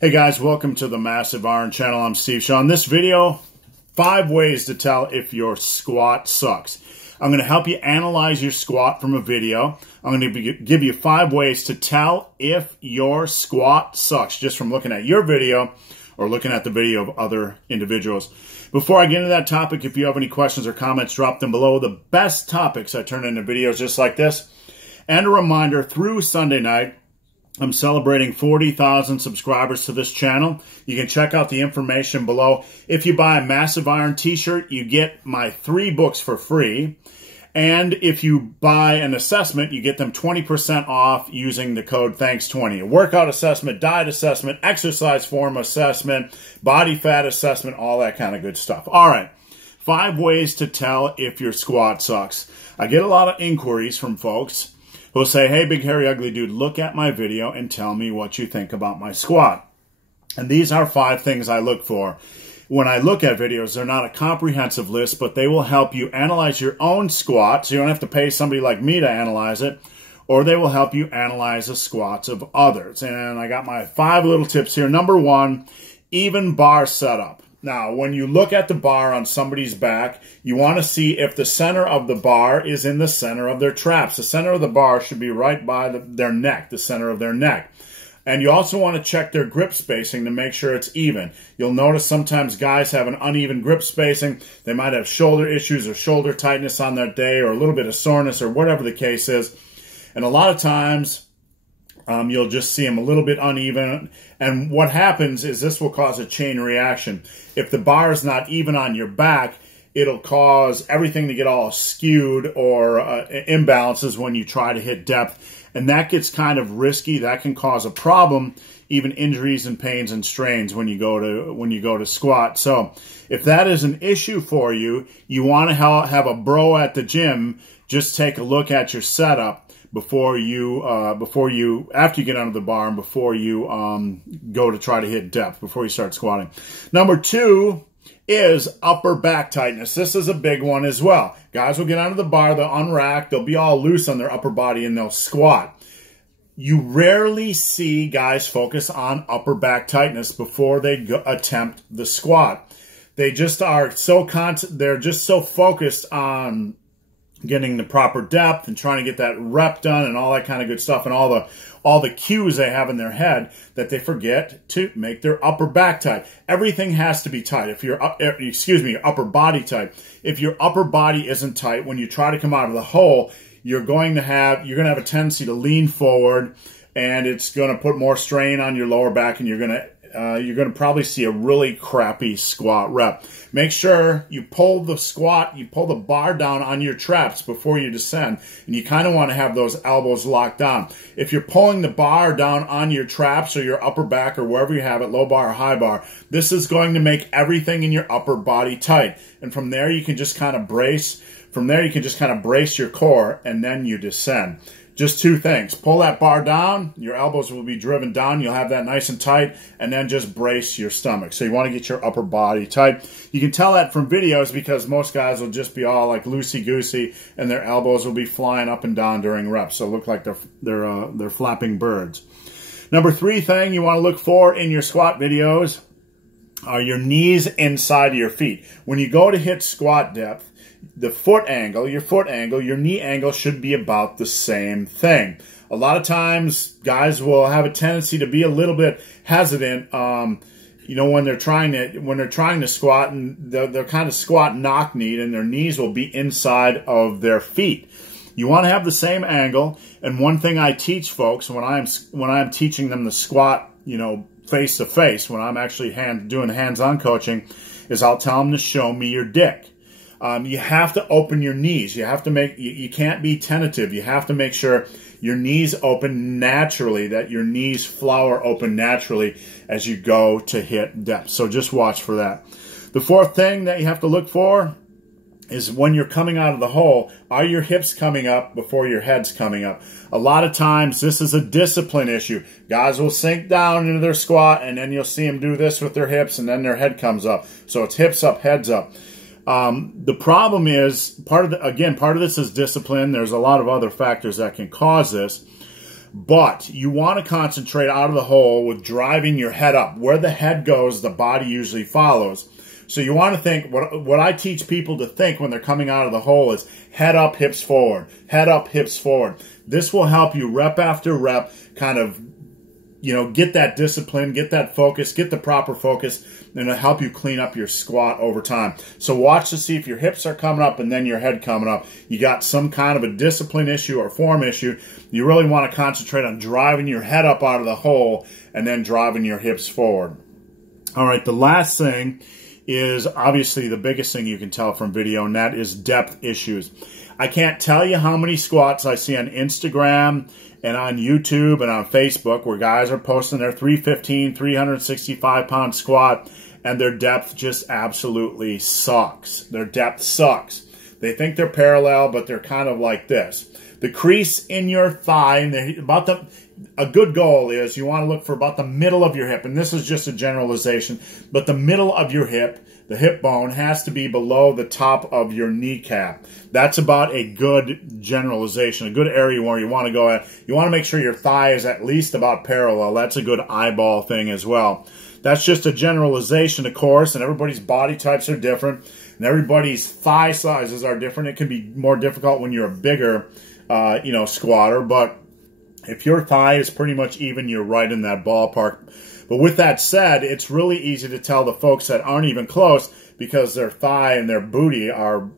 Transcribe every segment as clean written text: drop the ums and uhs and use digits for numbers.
Hey guys, welcome to the Massive Iron Channel. I'm Steve Shaw. In this video, 5 ways to tell if your squat sucks. I'm going to help you analyze your squat from a video. I'm going to give you 5 ways to tell if your squat sucks just from looking at your video or looking at the video of other individuals. Before I get into that topic, if you have any questions or comments, drop them below. The best topics I turn into videos just like this. And a reminder, through Sunday night, I'm celebrating 40,000 subscribers to this channel. You can check out the information below. If you buy a Massive Iron t-shirt, you get my 3 books for free. And if you buy an assessment, you get them 20% off using the code THANKS20. A workout assessment, diet assessment, exercise form assessment, body fat assessment, all that kind of good stuff. All right, 5 ways to tell if your squat sucks. I get a lot of inquiries from folks who'll say, hey, big, hairy, ugly dude, look at my video and tell me what you think about my squat. And these are 5 things I look for. When I look at videos, they're not a comprehensive list, but they will help you analyze your own squat, so you don't have to pay somebody like me to analyze it, or they will help you analyze the squats of others. And I got my 5 little tips here. Number 1, even bar setup. Now, when you look at the bar on somebody's back, you want to see if the center of the bar is in the center of their traps. The center of the bar should be right by their neck, the center of their neck. And you also want to check their grip spacing to make sure it's even. You'll notice sometimes guys have an uneven grip spacing. They might have shoulder issues or shoulder tightness on that day or a little bit of soreness or whatever the case is. And a lot of times, you'll just see them a little bit uneven. And what happens is this will cause a chain reaction. If the bar is not even on your back, it'll cause everything to get all skewed or imbalances when you try to hit depth. And that gets kind of risky. That can cause a problem, even injuries and pains and strains when you go to squat. So if that is an issue for you, you want to have a bro at the gym just take a look at your setup after you get under the bar and before you go to try to hit depth, before you start squatting. Number 2 is upper back tightness. This is a big one as well. Guys will get under the bar, they'll unrack, they'll be all loose on their upper body, and they'll squat. You rarely see guys focus on upper back tightness before they attempt the squat. They just are they're just so focused on getting the proper depth and trying to get that rep done and all that kind of good stuff and all the cues they have in their head that they forget to make their upper back tight. Everything has to be tight. If your upper body tight. If your upper body isn't tight, when you try to come out of the hole, you're going to have a tendency to lean forward, and it's going to put more strain on your lower back, and you're going to probably see a really crappy squat rep. Make sure you pull the bar down on your traps before you descend, and you kind of want to have those elbows locked down. If you're pulling the bar down on your traps or your upper back or wherever you have it, low bar or high bar, this is going to make everything in your upper body tight. And from there, you can just kind of brace. From there, you can just kind of brace your core, and then you descend. Just 2 things. Pull that bar down. Your elbows will be driven down. You'll have that nice and tight. And then just brace your stomach. So you want to get your upper body tight. You can tell that from videos because most guys will just be all like loosey-goosey and their elbows will be flying up and down during reps. So it look like they're flapping birds. Number 3 thing you want to look for in your squat videos are your knees inside of your feet. When you go to hit squat depth, your foot angle, your knee angle should be about the same thing. A lot of times, guys will have a tendency to be a little bit hesitant, when they're trying to squat, and they'll kind of squat knock-kneed, and their knees will be inside of their feet. You want to have the same angle. And one thing I teach folks when I'm teaching them to squat, face to face, when I'm actually doing hands-on coaching, is I'll tell them to show me your dick. You have to open your knees. You have to you can't be tentative. You have to make sure your knees open naturally, that your knees flower open naturally as you go to hit depth. So just watch for that. The 4th thing that you have to look for is when you're coming out of the hole, are your hips coming up before your head's coming up? A lot of times, this is a discipline issue. Guys will sink down into their squat, and then you'll see them do this with their hips, and then their head comes up. So it's hips up, heads up. The problem is, part of this is discipline. There's a lot of other factors that can cause this. But you want to concentrate out of the hole with driving your head up. Where the head goes, the body usually follows. So you want to think, what I teach people to think when they're coming out of the hole is head up, hips forward. Head up, hips forward. This will help you rep after rep kind of, you know, get that discipline, get that focus, get the proper focus, and it'll help you clean up your squat over time. So watch to see if your hips are coming up and then your head coming up. You got some kind of a discipline issue or form issue. You really want to concentrate on driving your head up out of the hole and then driving your hips forward. All right, the last thing is obviously the biggest thing you can tell from video, and that is depth issues. I can't tell you how many squats I see on Instagram and on YouTube and on Facebook where guys are posting their 315, 365-pound squat, and their depth just absolutely sucks. Their depth sucks. They think they're parallel, but they're kind of like this. The crease in your thigh, and a good goal is you want to look for about the middle of your hip, and this is just a generalization, but the middle of your hip, the hip bone, has to be below the top of your kneecap. That's about a good generalization, a good area where you want to go at. You want to make sure your thigh is at least about parallel. That's a good eyeball thing as well. That's just a generalization, of course, and everybody's body types are different, and everybody's thigh sizes are different. It can be more difficult when you're a bigger squatter, but if your thigh is pretty much even, you're right in that ballpark. But with that said, it's really easy to tell the folks that aren't even close because their thigh and their booty are,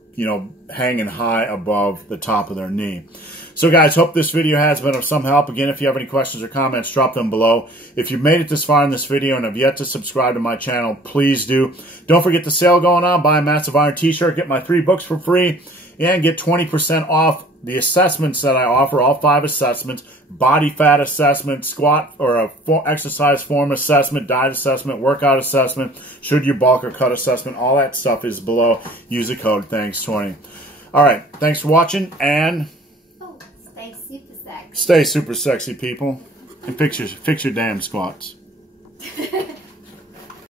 hanging high above the top of their knee. So guys, hope this video has been of some help. Again, if you have any questions or comments, drop them below. If you've made it this far in this video and have yet to subscribe to my channel, please do. Don't forget the sale going on. Buy a Massive Iron t-shirt, get my 3 books for free, and get 20% off the assessments that I offer, all 5 assessments: body fat assessment, squat or exercise form assessment, diet assessment, workout assessment, should you bulk or cut assessment. All that stuff is below. Use the code THANKS20. All right, thanks for watching, and stay super sexy. Stay super sexy, people, and fix your damn squats.